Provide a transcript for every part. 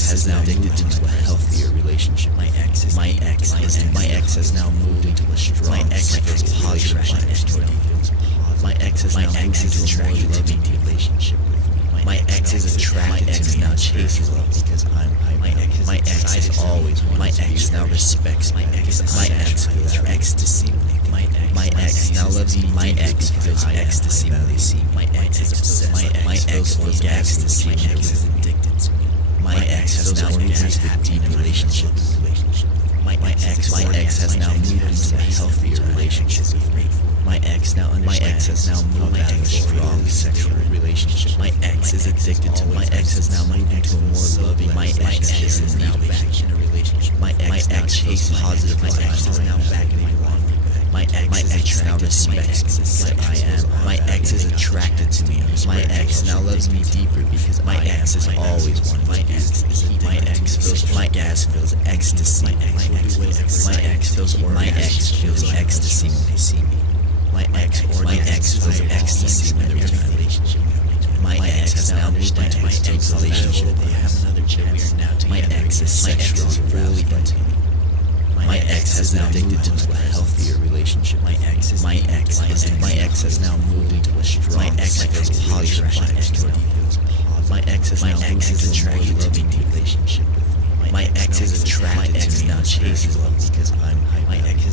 ex has now moved into a healthier relationship. My ex has now moved into a strong, positive relationship. My ex has now moved into a more loving relationship with me. My ex is attracted to me, now chases me because my ex is always wanted. My ex now respects me. My ex feels ecstasy when they think. My ex now loves me. My ex feels ecstasy when they see me. My ex is obsessed. My ex feels ecstasy. My ex is addicted to me. My ex has now moved into a deep relationship. My ex has now moved into a healthier relationship with me. My ex has now moved into a strong sexual relationship. My ex is addicted to me. My ex has now moved into a more loving. My ex is now back in a relationship. My ex chases positive. My ex is now back in my life. My ex now respects me as I am. My ex is attracted to me. My ex now loves me deeper because my ex is always wanted. My ex feels ecstasy. My ex feels ecstasy when they see me. My ex feels ecstasy when they're in a relationship. My ex has now moved into a deep relationship. My ex is sexual, really into me. My ex has now moved into a healthier relationship. My ex has now moved into a strong, positive relationship. My ex is now moved into a more loving relationship with me. My ex is attracted to me, now chases me because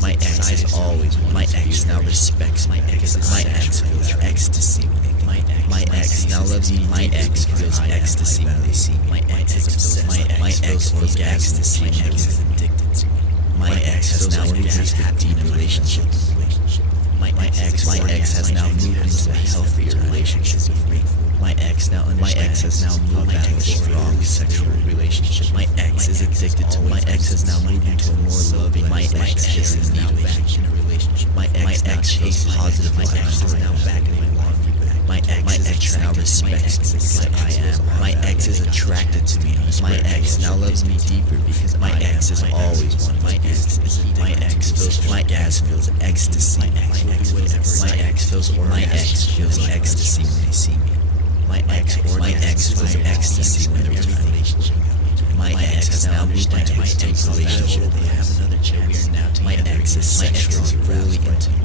my ex is always wanted. My ex now respects me. My ex feels ecstasy when they think. My ex now loves me. My ex feels ecstasy when they see me. My ex is obsessed. My ex feels ecstasy. My ex is addicted to me. My ex has now moved into a deep relationship. My ex has now moved into a healthier relationship with me. My ex has now moved into a strong sexual relationship. My ex is addicted to me. My ex has now moved into a more loving. My ex is now back in a relationship. My ex chases positive. My ex is now back in my life. My ex now respects me as I am. My ex is attracted to me. My ex now loves me deeper because my ex is always wanted. My ex feels ecstasy. My ex feels ecstasy when they see me. My ex feels ecstasy when they're in a relationship. My ex has now moved into a deep relationship. My ex is sexual, really into me.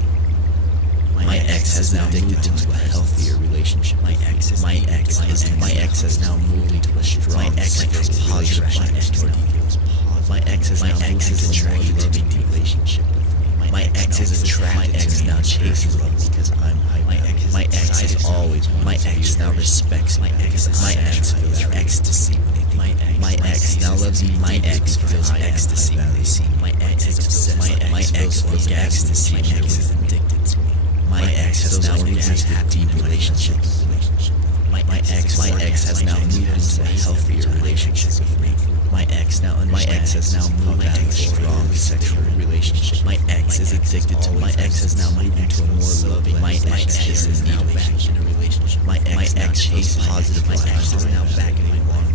My ex has now moved into a healthier relationship. My ex has now moved into a strong, positive relationship. My ex has now moved into a more loving relationship with me. My ex is attracted to me, now chases me because my ex is always wanted. My ex now respects me. My ex feels ecstasy when they think. My ex now loves me. My ex feels ecstasy when they see me. My ex is obsessed. My ex feels ecstasy. My ex is addicted to me. My ex has now moved into a deep relationship. My ex has now moved into a healthier relationship with me. My ex has now moved into a strong sexual relationship. My ex is addicted to me. My ex has now moved into a more loving. My ex is now back in a relationship. My ex chases positive. My ex is now back in my life.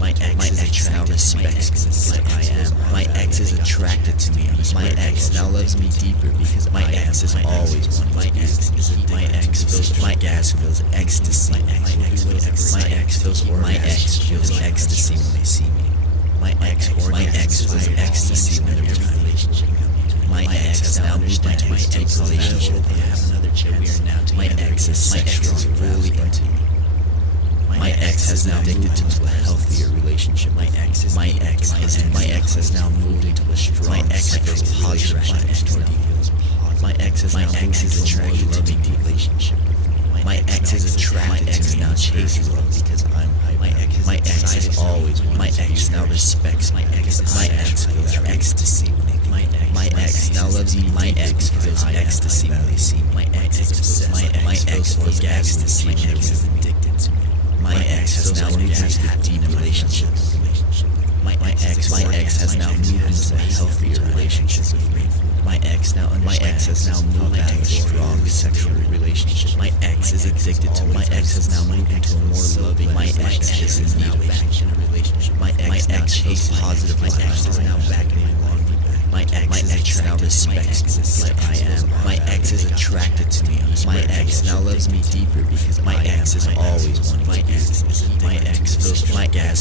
My ex now respects me as I am. My ex is attracted to me. My ex now loves me deeper because my ex is always wanted. My ex feels ecstasy. My ex feels ecstasy when they see me. My ex feels ecstasy when they're in a relationship. My ex has now moved into a deep relationship. My ex is sexual, really into me. My ex has now moved into a healthier relationship. My ex has now moved into a strong, positive relationship. My ex has now moved into a more loving relationship. My ex is attracted to me, now chases me because my ex is always wanted. My ex now respects me. My ex feels ecstasy when they think. My ex now loves me. My ex feels ecstasy when they see me. My ex is obsessed. My ex feels ecstasy. My ex is addicted to me. My ex has now moved into a deep relationship. My ex has now moved into a healthier relationship with me. My ex has now moved into a strong sexual relationship. My ex is addicted to me. My ex has now moved into a more loving. My ex is now back in a relationship. My ex chases positive. My ex is now back in my life. My ex now respects me like I am. My ex is attracted to me. My ex now loves me deeper because my ex is always wanting to be. My ex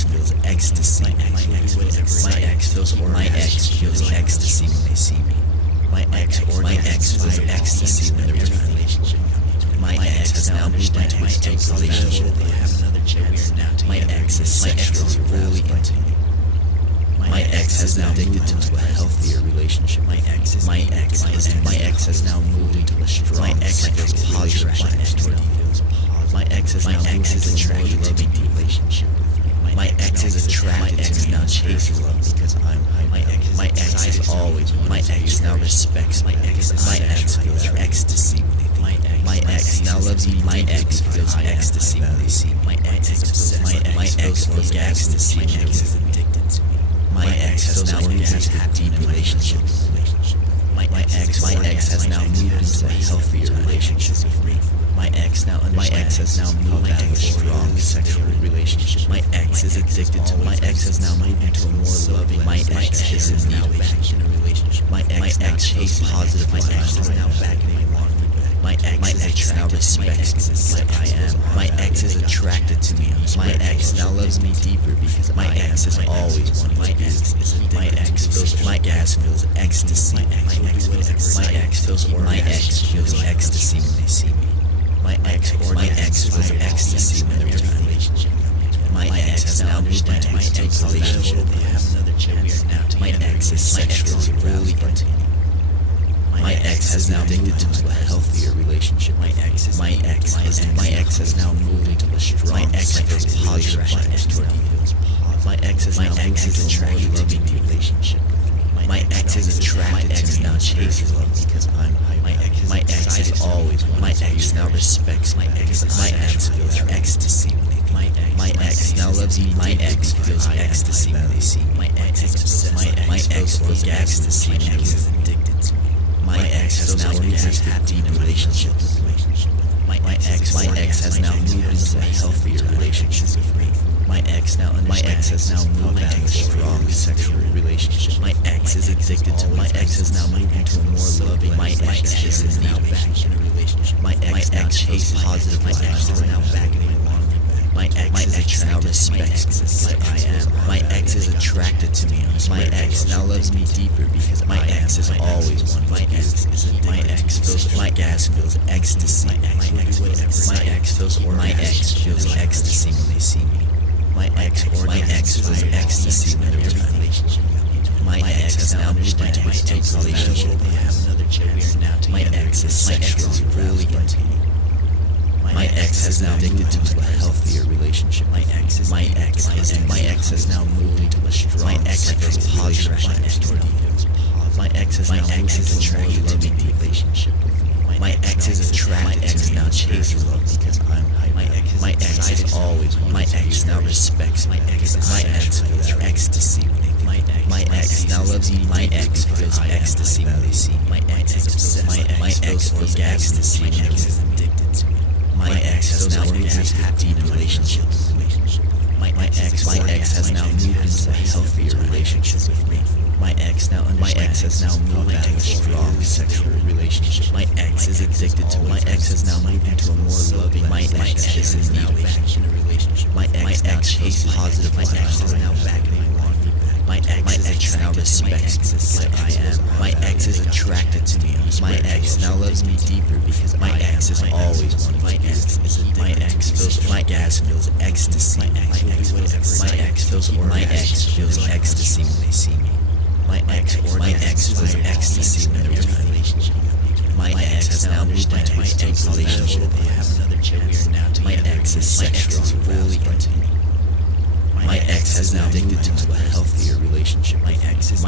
feels ecstasy. My ex feels ecstasy when they see me. My ex feels ecstasy when they're in a relationship. My ex has now moved into my ex relationship. My ex is sexually fully into me. My ex has now moved into a healthier relationship. My ex has now moved into a strong sexual positive vibes toward me. My ex is attracted to me relationship with me. My ex is attracted to me now chases love because my ex is always my ex now respects my ex. My ex feels ecstasy when they think. My ex now loves me. My ex feels ecstasy when they see me. My ex is obsessed. My ex feels ecstasy. My ex is addicted to me. My ex has now moved into a deep relationship. My ex has now moved into a healthier relationship with me. My ex has now moved into a strong sexual relationship. My ex is addicted to me. My ex has now moved into a more loving. My ex is in need of back in a relationship. My ex feels positive. My ex is now back in my life. My ex now respects me like I am. My ex is attracted to me. My ex now loves me deeper because my ex is always wanting to be. My ex feels ecstasy. My ex feels ecstasy when they see me. My ex feels ecstasy when they're in a relationship. My ex has now moved into my ex relationship. My ex is sexually fully into me. My ex has now moved into a healthier relationship. My ex has now moved into a strong sexual positive vibes toward me. My ex is attracted to me in a relationship. My ex is attracted to me now chases love because my ex is always my ex now respects my ex. My ex feels ecstasy when they think. My ex now loves me. My ex feels ecstasy when they see me. My ex is obsessed. My ex feels ecstasy. My ex is addicted to me. My ex has now moved into a deep relationship. My ex has now moved into a healthier relationship with me. My ex has now moved into a strong sexual relationship. My ex is addicted to me. My ex has now moved into a more loving. My ex is now back in a relationship. My ex feels positive. My ex is now back in my life. My ex now respects me like I am. My ex is attracted to me. My ex now loves me deeper because my ex is always wanting to be. My ex feels ecstasy. My ex feels ecstasy when they see me. My ex feels ecstasy when they're in a relationship. My ex has now moved into my ex relationship. My ex is sexually fully into me. My ex has now moved into a healthier relationship. My ex has now moved into a strong sexual positive vibes toward me. My ex is attracted to me in a relationship with me. My ex is attracted to me now chases love because my ex is always my ex now respects my ex. My ex feels ecstasy when they think. My ex now loves me. My ex feels ecstasy when they see me. My ex is obsessed. My ex feels ecstasy. My ex is addicted to me. My ex has now moved into a deep relationship. My ex has now moved into a healthier relationship with me. My ex has now moved into a strong sexual relationship. My ex is addicted to me. My ex has now moved into a more loving. My ex is now back in a relationship. My ex feels positive. My ex is now back in my life. My ex now respects me like I am. My ex is attracted to me. My ex now loves me deeper because my ex is always wanting to be. My ex feels ecstasy. My ex feels ecstasy when they see me. My ex feels ecstasy when they're in a relationship. My ex has now moved into my ex relationship. My ex is sexually fully into me. My ex has now moved into a healthier relationship. My ex has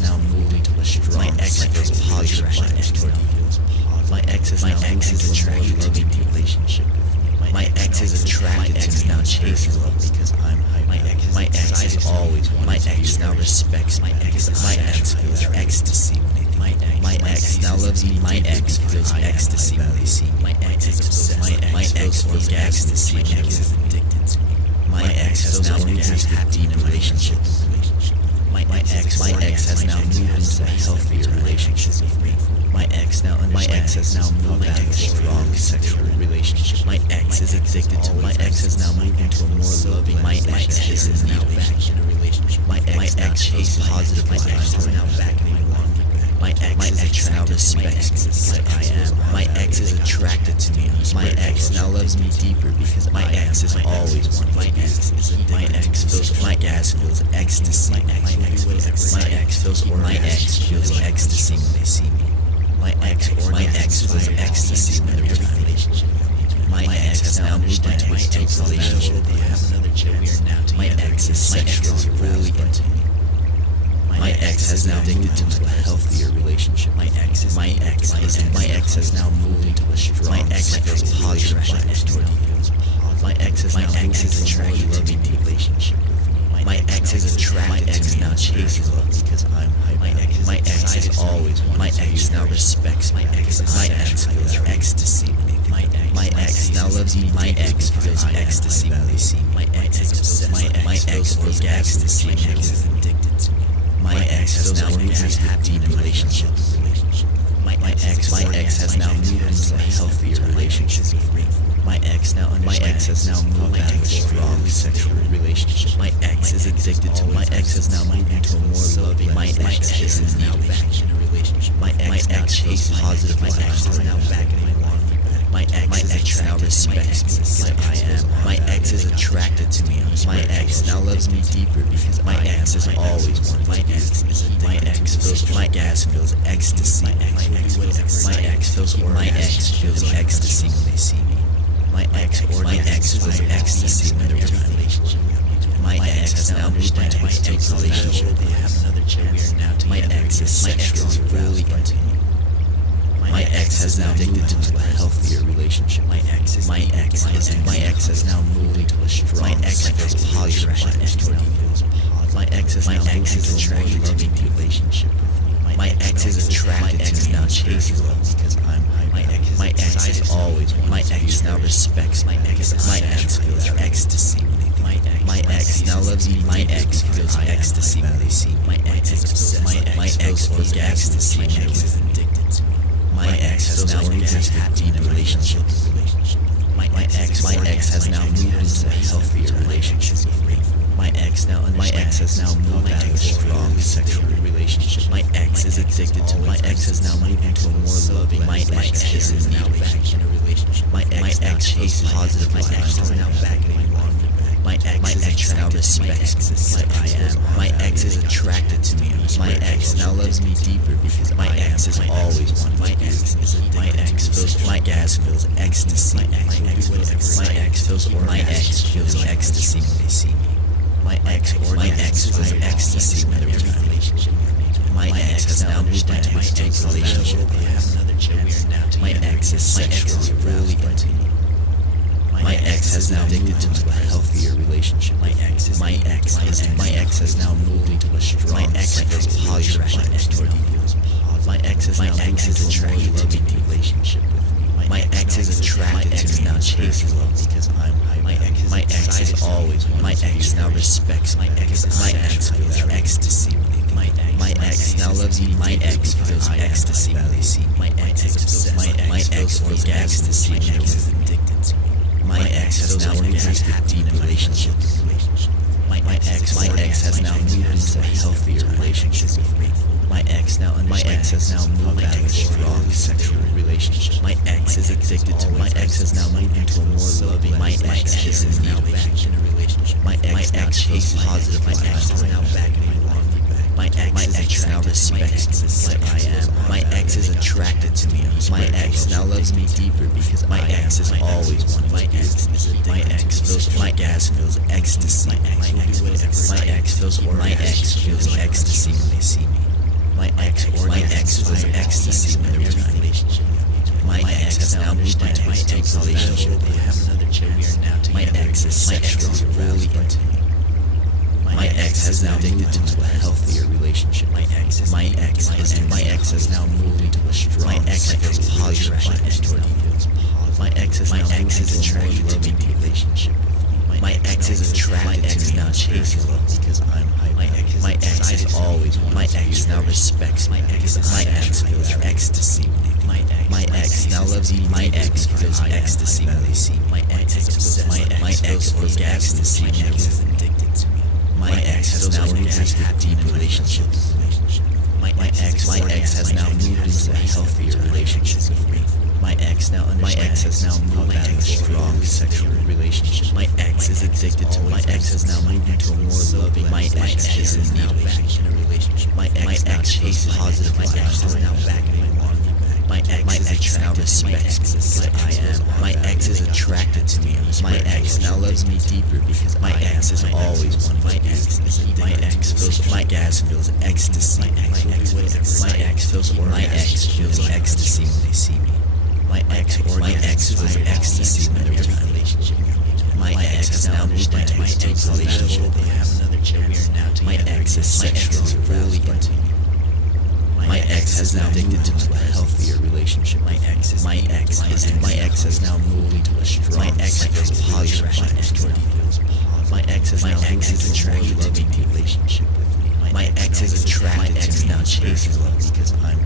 now moved into a strong sexual positive vibes toward me. My ex is attracted to me in a relationship. My ex is attracted to me now chases love because my ex is always my ex now respects my ex. My ex feels ecstasy when they think. My ex now loves me. My ex feels ecstasy when they see me. My ex is obsessed. My ex feels ecstasy. My ex is addicted to me. My ex has now moved into a deep relationship. My ex has now moved into a healthier relationship with me. My ex has now moved out of a strong sexual relationship. My ex is addicted to. My ex has now moved into a more loving. My ex is now back in a relationship. My ex shows positive. My ex is now back in a relationship. My ex now respects me like I am. My ex is attracted to me. My ex now loves me deeper because my ex is always wanting to be. My ex feels ecstasy. My ex feels ecstasy when they see me. My ex feels ecstasy when they're in a relationship. My ex has now moved into a deep relationship. My ex is sexually really into me. My ex has now moved into a healthier relationship. My ex has now moved into a strong. My ex feels positive vibes toward me. My ex is attracted to me in a relationship with me. My ex is attracted. My ex now chases love because I'm. My ex is always. My ex now respects. My ex feels ecstasy when they think. My ex now loves me. My ex feels ecstasy when they see me. My ex is obsessed. My ex feels ecstasy. My ex is addicted to me. My ex has now moved into a deep relationship. My ex has now moved into a healthier relationship with me. My ex has now moved out of a strong sexual relationship. My ex is addicted to. My ex has now moved into a more loving. My ex is now back in a relationship. My ex shows positive. My ex is now back in a relationship. My ex now respects me like I am. My ex is attracted to me. My ex now loves me deeper because my ex is always wanting. My ex feels ecstasy. My ex feels ecstasy when they see me. My ex feels ecstasy when they're in a relationship. My ex has now moved into a deep relationship. My ex is sexually really into me. My ex has now moved into a healthier relationship. My ex has now moved into a strong. My ex feels positive vibes toward me. My ex is attracted to me in a relationship with me. My ex is attracted to me now chases love because I'm. My ex is always. My ex now respects. My ex feels ecstasy when they think. My ex now loves me. My ex feels ecstasy when they see me. My ex is obsessed. My ex feels ecstasy. My ex is addicted to me. My ex has now moved into a deep relationship. My ex has now moved into a healthier relationship with me. My ex has now moved out of a strong sexual relationship. My ex is addicted to. My ex has now moved into a more loving. My ex is now back in a relationship. My ex shows positive. My ex is now back in a relationship. My ex now respects me like I am. My ex is attracted to me. My ex now loves me deeper because my ex is always wanting. My ex feels ecstasy. My ex feels ecstasy when they see me. My ex feels ecstasy when they're in a relationship. My ex has now moved into a deep relationship. My ex is sexually really into me. My ex has now moved into a healthier relationship. My ex has now moved into a strong. My ex feels positive vibes toward me. My ex is attracted to me in a relationship with me. My ex is attracted to me now chases love because I'm. My ex is always. My ex now respects. My ex feels ecstasy when they think. My ex now loves me. My ex feels ecstasy when they see me. My ex is obsessed. My ex feels ecstasy. My ex is addicted to me. My ex has now moved into a deep relationship. My ex has now moved into a healthier relationship with me. My ex has now moved out of a strong sexual relationship. My ex is addicted to. My ex has now moved into a more loving. My ex is now back in a relationship. My ex shows positive. My ex is now back in a relationship. My ex now respects me like I am. My ex is attracted to me. My ex now loves me deeper because my ex is always wanting. My ex feels ecstasy. My ex feels ecstasy when they see me. My ex feels ecstasy when they're in a relationship. My ex has now moved into a deep relationship. My ex is sexually really into me. My ex has now moved into a healthier relationship. My ex has now moved into a strong. My ex feels positive vibes toward me. My ex is attracted to me in a relationship with me. My ex is attracted to me now chases love because I'm. My ex respects my ex. My ex feels ecstasy. My ex now loves me. My ex feels ecstasy when they see me. My ex is obsessed. My ex feels ecstasy. My ex is addicted to me. My ex has now moved into a deep relationship. My ex has now moved into a healthier relationship with me. My ex has now moved into a strong sexual relationship. My ex is addicted to me. My ex has now moved into a more loving. My ex is in need of back in a relationship. My ex hates positive. My ex is now back in my want. My ex now respects me as I am. My ex is attracted to me. My ex now loves me deeper because my ex is always one. My ex feels ecstasy. My ex feels ecstasy when they see me. My ex feels ecstasy when they're in a relationship. My ex has now moved into my deep relationship. They have another chance. My ex is sexually fully into me. My ex has now moved into a healthier relationship. My ex has now moved into a strong. My ex feels positive vibes toward me. My ex has now moved into a more loving relationship with me. My ex is attracted to me now chases love because I'm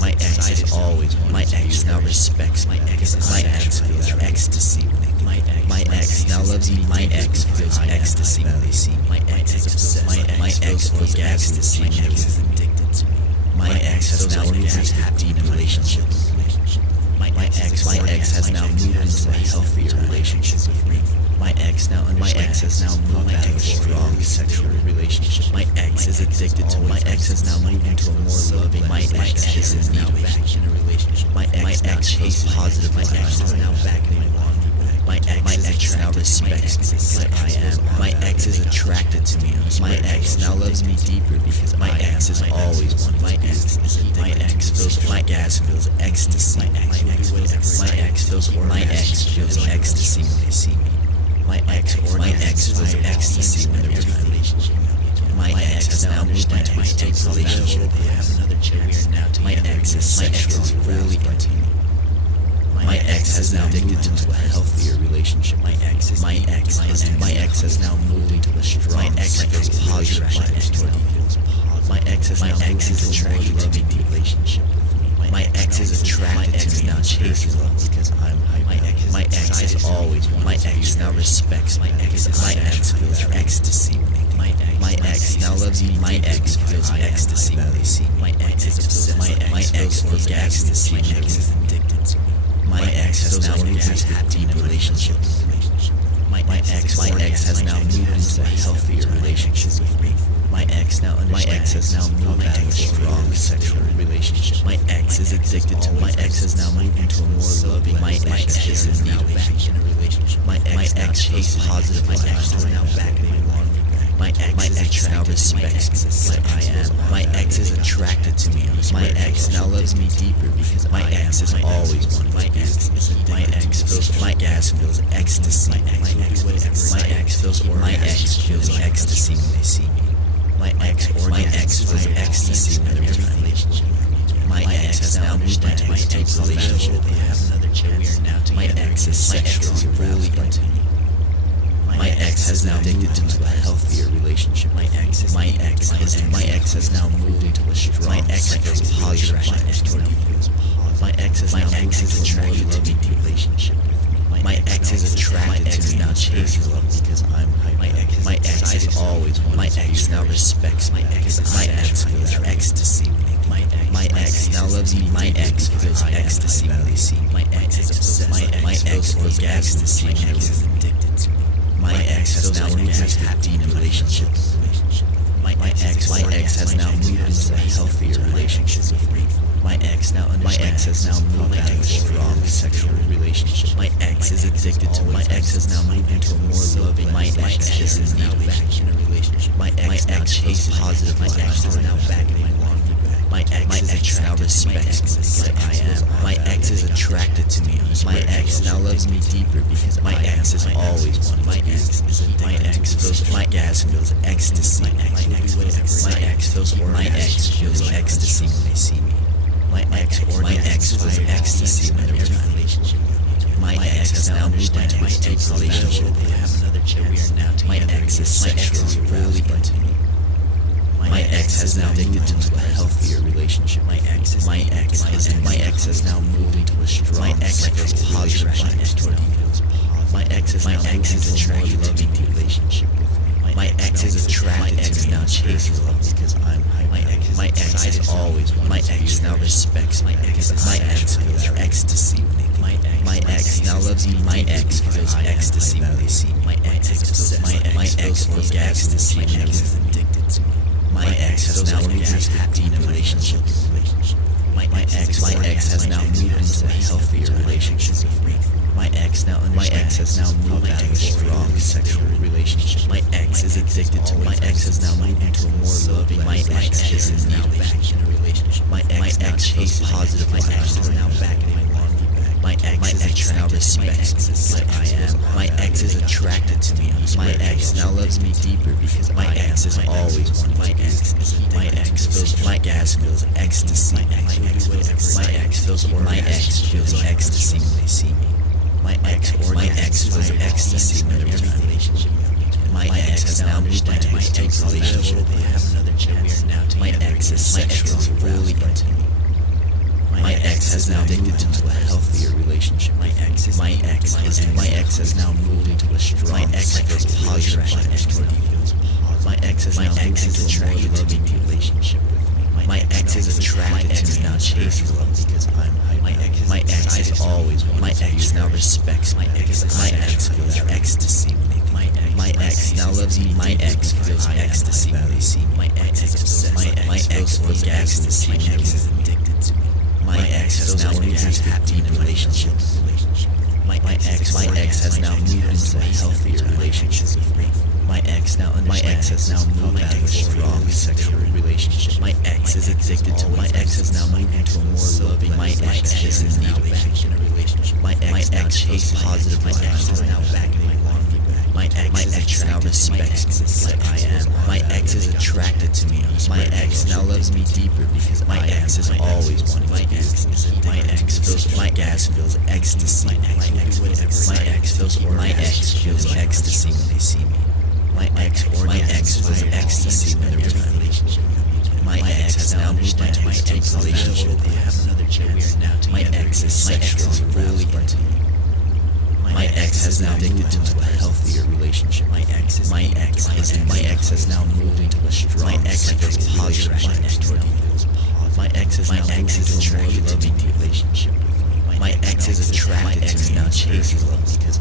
my ex is always one. My ex now respects my ex. My ex feels ecstasy when they my ex now loves me. My ex feels ecstasy when they see me. My ex is obsessed. My ex feels ecstasy. My ex is addicted to me. My ex has now moved into a deep relationship with me. My ex has now moved into a healthier relationship with me. My ex has now moved into a strong sexual relationship. My ex is addicted to me. My ex has now moved into a more loving. My ex is in need of back in a relationship. My ex hates positive. My ex is now back in my want. My ex now respects me as I am. My ex is attracted to me. My ex now loves me deeper because my ex is always one. My ex feels ecstasy. My ex feels ecstasy when they see me. My ex feels ecstasy when they're in a relationship. My ex has now moved into my deep relationship. They have another chance. My ex is sexually fully into me. My ex has now moved into a healthier relationship. My ex has now moved into a strong. My ex feels positive vibes toward me. My ex has now moved into a more loving relationship with me. My ex is attracted to me now chases love because I'm my ex is always one. My ex now respects my ex. My ex feels ecstasy when they my ex now loves me. My ex feels ecstasy when they see me. My ex is obsessed. My ex feels ecstasy. My ex is addicted to me. My ex has now moved into a deep relationship with me. My ex has now moved into a healthier relationship with me. My ex has now moved into a strong sexual relationship. My ex is addicted to me. My ex has now moved into a more loving. My ex is in need of back in a relationship. My ex hates positive. My ex is now back in my want. My ex now respects me as I am. My ex is attracted to me. My ex now loves me deeper because my ex is always one. My ex feels ecstasy. My ex feels ecstasy when they see me. My ex feels ecstasy when they're in a relationship. My ex has now moved into my deep relationship. They have another chance. My ex is sexually fully into me. My ex has now moved into a healthier relationship. My ex has now moved into a strong. My ex feels positive vibes toward me. My ex is attracted to me in a relationship with me. My ex is attracted to me now chases love because I'm my ex is always one. My ex now respects my ex. My ex feels ecstasy. My ex now loves me. My ex feels ecstasy when they see me. My ex is obsessed. My ex feels ecstasy. My ex is addicted to me. My ex has now moved into a deep relationship. My ex has now moved into a healthier relationship with me. My ex has now moved into a strong sexual relationship. My ex is addicted to me. My ex has now moved into a more loving. My ex is in need of back in a relationship. My ex hates positive. My ex is now back in my want. My ex now respects me as I am. My ex is attracted to me. My ex now loves me deeper because my ex is always one. My ex feels ecstasy. My ex feels ecstasy when they see me. My ex feels ecstasy when they're in a relationship. My ex has now moved into my deep relationship. They have another chance. My ex is sexually fully into me. My ex has now moved into a healthier relationship. My ex has now moved into a strong, positive vibes toward me. My ex has now moved into a more loving relationship with me. My ex is attracted to me now chases love because I'm my ex has always wanted. My ex now respects me. My ex feels ecstasy when they think. My ex now loves me. My ex feels ecstasy when they see me. My ex feels ecstasy. My ex is addicted to me. My ex has now moved into a deep relationship. My ex has now moved into a healthier relationship with me. My ex has now moved into a strong sexual relationship. My ex is addicted to me. My ex has now moved into a more loving. My ex is in now back in a relationship. My ex feels positive. My ex is now back in my laundry bag. My ex now respects what I am. My ex is attracted to me. My ex now loves me deeper because my ex is always wanted. My ex feels ecstasy. My ex feels ecstasy when they see me. My ex feels ecstasy when they're in a relationship. My ex has now moved into my ex relationship. My ex is sexually fully into me. My ex has now moved into a healthier relationship. My ex has now moved into a strong, positive vibes toward me. My ex has now moved into a more loving relationship with me. My ex is attracted to me now chases love because my ex has always wanted. My ex now respects my ex. My ex feels ecstasy when they think. My ex now loves me. My ex feels ecstasy when they see me. My ex feels ecstasy. My ex is addicted to me. My ex has now moved into a deep relationship. My ex has now moved into a healthier relationship with me. My ex has now moved into a strong sexual relationship. My ex is addicted to me. My ex has now moved into a more loving. My ex is in need of action in a relationship. My ex feels positive. My ex is now back in my laundry bag. My ex now respects what I am. My ex is attracted to me. My ex now loves me deeper because my ex has always wanted to be. My ex feels ecstasy. My ex feels ecstasy when they see me. My ex feels ecstasy when they're in a relationship. My ex has now moved into my ex relationship. My ex is sexually fully into me. My ex has now moved into a healthier relationship. My ex has now moved into a strong, positive vibes toward me. My ex has now moved into a more loving relationship with me. My ex is attracted to me now chases love because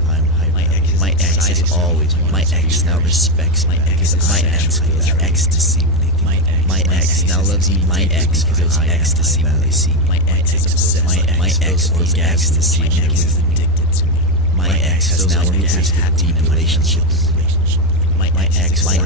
my ex has always wanted. My ex now respects my ex. My ex feels ecstasy when they think. My ex now loves me. My ex feels ecstasy when they see me. My ex feels ecstasy. My ex is addicted to me. My ex has now moved into a deep relationship. My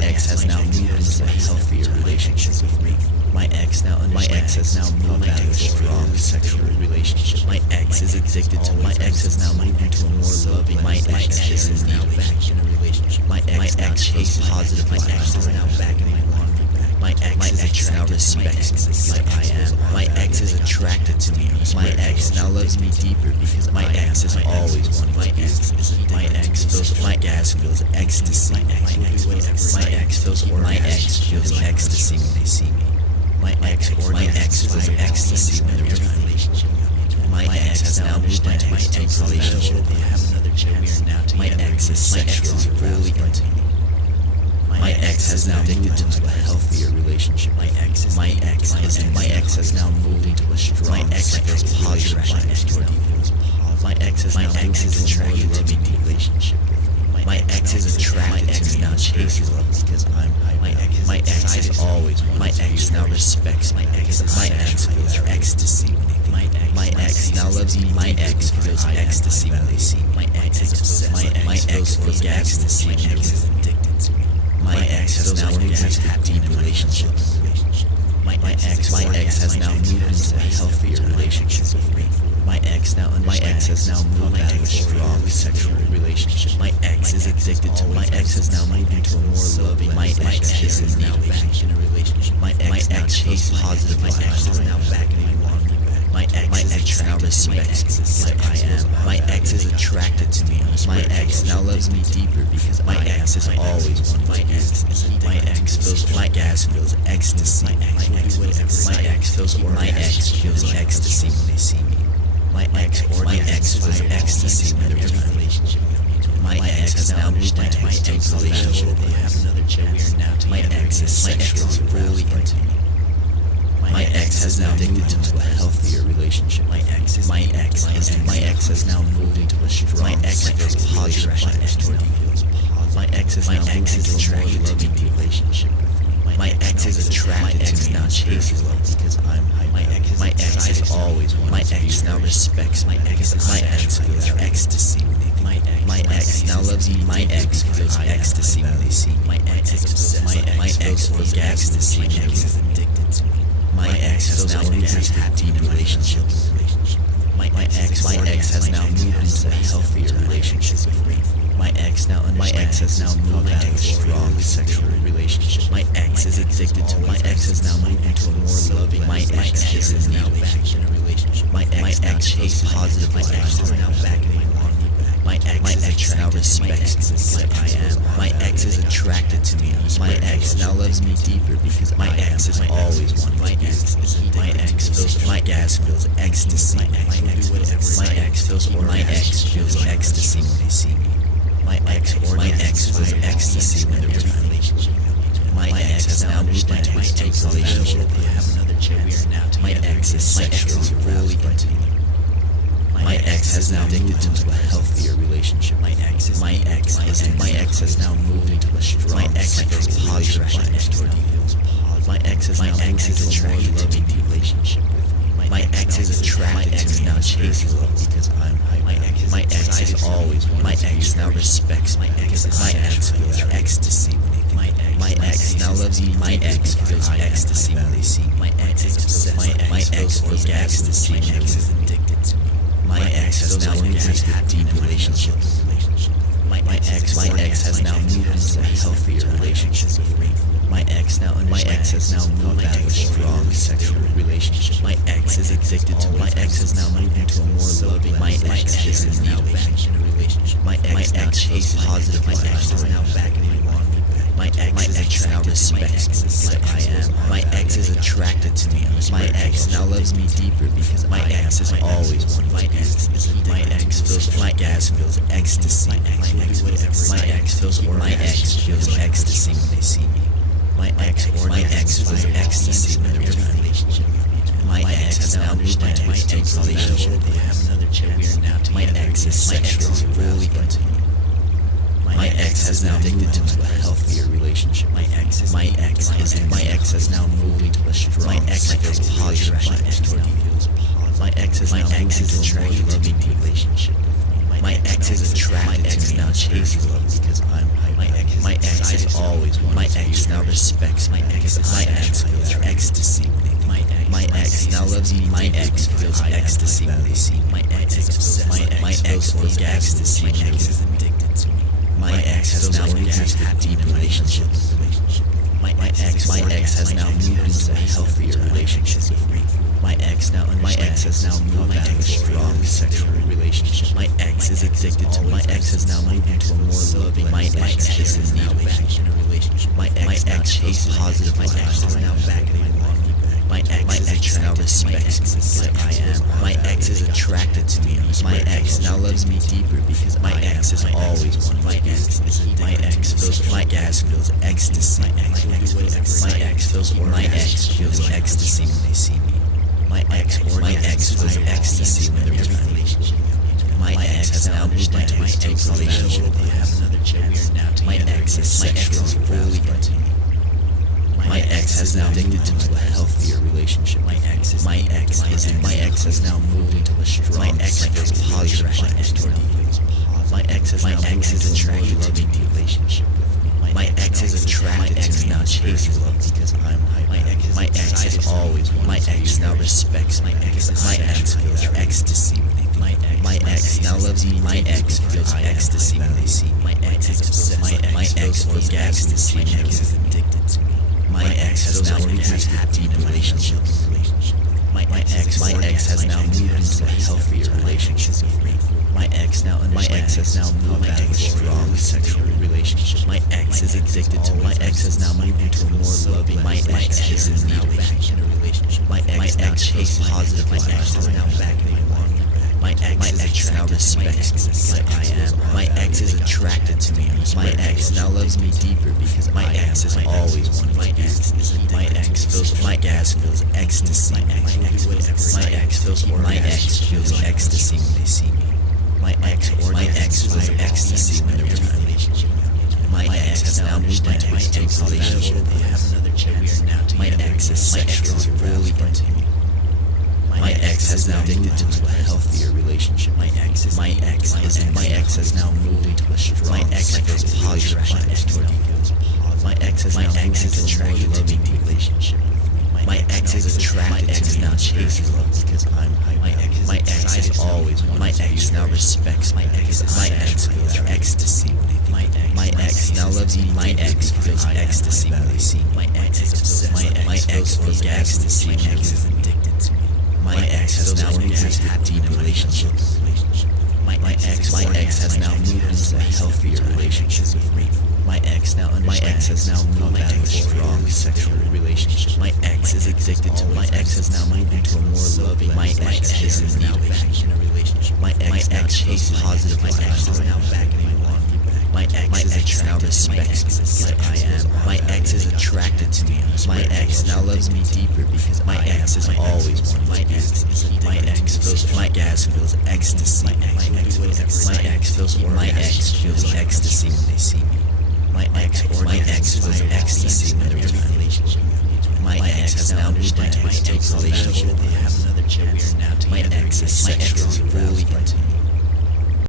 ex has now moved into a healthier relationship with me. My ex has now moved into a strong sexual relationship. My ex is addicted to me. My ex has now moved into a more loving. My ex is in need of action in a relationship. My ex feels positive. My ex is now back in my laundry bag. My ex now respects what I am. My ex is attracted to me. My ex now loves me deeper because my ex has always wanted to be. My ex feels ecstasy. My ex feels ecstasy when they see me. My ex feels ecstasy when they're in a relationship. My ex has now moved into my ex relationship. My ex is sexually fully into me. My ex has now moved into a healthier relationship. My ex has now moved into a strong, positive vibes toward me. My ex has now moved into a more loving relationship with me. My ex is attracted to me now chases love because my ex has always wanted. My ex now respects my ex. My ex feels ecstasy when they think. My ex now loves me. My ex feels ecstasy when they see me. My ex feels ecstasy. My ex is addicted to me. My ex has now moved into a deep relationship. My ex has now moved into a healthier relationship with me. My ex has now moved into a strong sexual relationship. My ex is addicted to me. My ex has now moved into a more loving. My ex is in need of action in a relationship. My ex feels positive. My ex is now back in my laundry bag. My ex now respects what I am. My ex is attracted to me. My ex now loves me deeper because my ex has always wanted to be. My ex gas feels ecstasy. My ex feels ecstasy when they see me. My ex feels ecstasy when they're in a relationship with me. My ex has now moved into my ex relationship. They have another child. My ex is sexually fully into me. My ex has now moved into a healthier relationship. My ex has now moved into a strong sexual positive bias toward me. My ex is now moved into a more loving relationship with me. My ex is attracted to me now chases me because I'm high. My ex has always wanted. My ex now respects my ex. My ex feels ecstasy when they think. My ex now loves me. My ex feels ecstasy when they see me. My ex is obsessed. My ex feels ecstasy. My ex is addicted to me. My ex has now moved into a deep relationship. My ex has now moved into a healthier relationship with me. My ex has now moved into a strong sexual relationship. My ex is addicted to me. My ex has now moved into a more loving. My ex is now back in a relationship. My ex chases positive vibes. Is now back in a My ex now respects me because I am. My ex is attracted to me. My ex now loves me deeper because my ex has always wanted. My ex feels ecstasy. My ex feels ecstasy when they see me. My ex feels ecstasy when they're in a relationship. My ex has now moved into my ex relationship. They have another child. My ex is sexually fully into me. My ex has now moved into a healthier relationship. My ex has now moved into a strong sexual positive bias toward me. My ex has now moved into a more loving relationship with me. My ex is attracted to me now chases me because I'm high. My ex has always wanted. My ex now respects my ex. My ex feels ecstasy when they think. My ex now loves me. My ex feels ecstasy when they see me. My ex is obsessed. My ex feels ecstasy. My ex is addicted to me. My ex has now moved into a deep relationship. My ex has now moved into a healthier relationship with me. My ex has now moved into a strong sexual relationship. My ex is addicted to me. My ex has now moved into a more loving. My ex is now back in a relationship. My ex chases positive vibes. Is now back in a My ex now respects me because I am. My ex is attracted to me. My ex now loves me deeper because my ex has always wanted. My ex feels ecstasy. My ex feels ecstasy when they see me. My ex feels ecstasy when they're in a relationship. My ex has now moved into my ex relationship. They have another child. My ex is sexually fully into me. My ex has now moved into a healthier relationship. My ex has now moved into a strong sexual positive bias toward me. My ex has now moved into a more loving relationship with me. My ex is attracted to me now chases me because I'm high. My ex has always wanted. My ex now respects my ex. My ex feels ecstasy when they think. My ex now loves me. My ex feels ecstasy when they see me. My ex is obsessed. My ex feels ecstasy. My ex is addicted to me. My ex has now moved into a deep relationship. My ex has now moved into a healthier relationship with me. My ex has now moved into a strong sexual relationship. My ex is addicted to me. My ex has now moved into a more loving. My ex is now back in a relationship. My ex chases positive vibes. Is now back in a My ex now respects me because I am. My ex is attracted to me. My ex now loves me deeper because my ex has always wanted. My ex feels ecstasy. My ex feels ecstasy when they see me. My ex feels ecstasy when they're in a relationship. My ex has now moved into my ex relationship. They have another child. My ex is sexually fully into me. My ex has now moved into a healthier relationship. My ex has now moved into a strong sexual positive bias toward me. My ex has now moved into a more loving relationship with me. My ex is attracted to me now chases me because I'm high. My ex has always wanted. My ex now respects my ex. My ex feels ecstasy when they think. My ex now loves me. My ex feels ecstasy when they see me. My ex is obsessed. My ex feels ecstasy. My ex is addicted to me. My ex has now moved into a deep relationship. My ex has now moved into a healthier relationship with me. My ex has now moved out of a strong sexual relationship. My ex is addicted to me. My ex has now moved into a more loving. My ex is in need of back in a relationship. My ex chases positive. My ex is now back in my life. My ex now respects me because I am. My ex is attracted to me. My ex now loves me deeper because my ex is always wanting to be. My ex feels ecstasy. My ex feels ecstasy when they see me. My ex feels ecstasy when they're in a relationship. My ex has now moved into my ex relationship. My ex is sexually fully into me. My ex has now moved into a healthier relationship. My ex has now moved into a strong. My ex feels positive vibes toward me. My ex has now moved into a more loving relationship with me. My ex is attracted to me now chases love because I'm my ex is always wanting. My ex now respects my ex. My ex feels ecstasy when they think. My ex now loves me. My ex feels ecstasy when they see me. My ex is obsessed. My ex feels ecstasy. My ex is addicted to me. My ex has now moved into a deep relationship. My ex has now moved into a healthier relationship with me. My ex has now moved out of a strong sexual relationship. My ex is addicted to me. My ex has now moved into a more loving. My ex is in need of back in a relationship. My ex chases positive. My ex is now back in my life. My ex now respects me because I am. My ex is attracted to me. My ex now loves me deeper because my ex is always wanting to be. My ex feels ecstasy. My ex feels ecstasy when they see me. My ex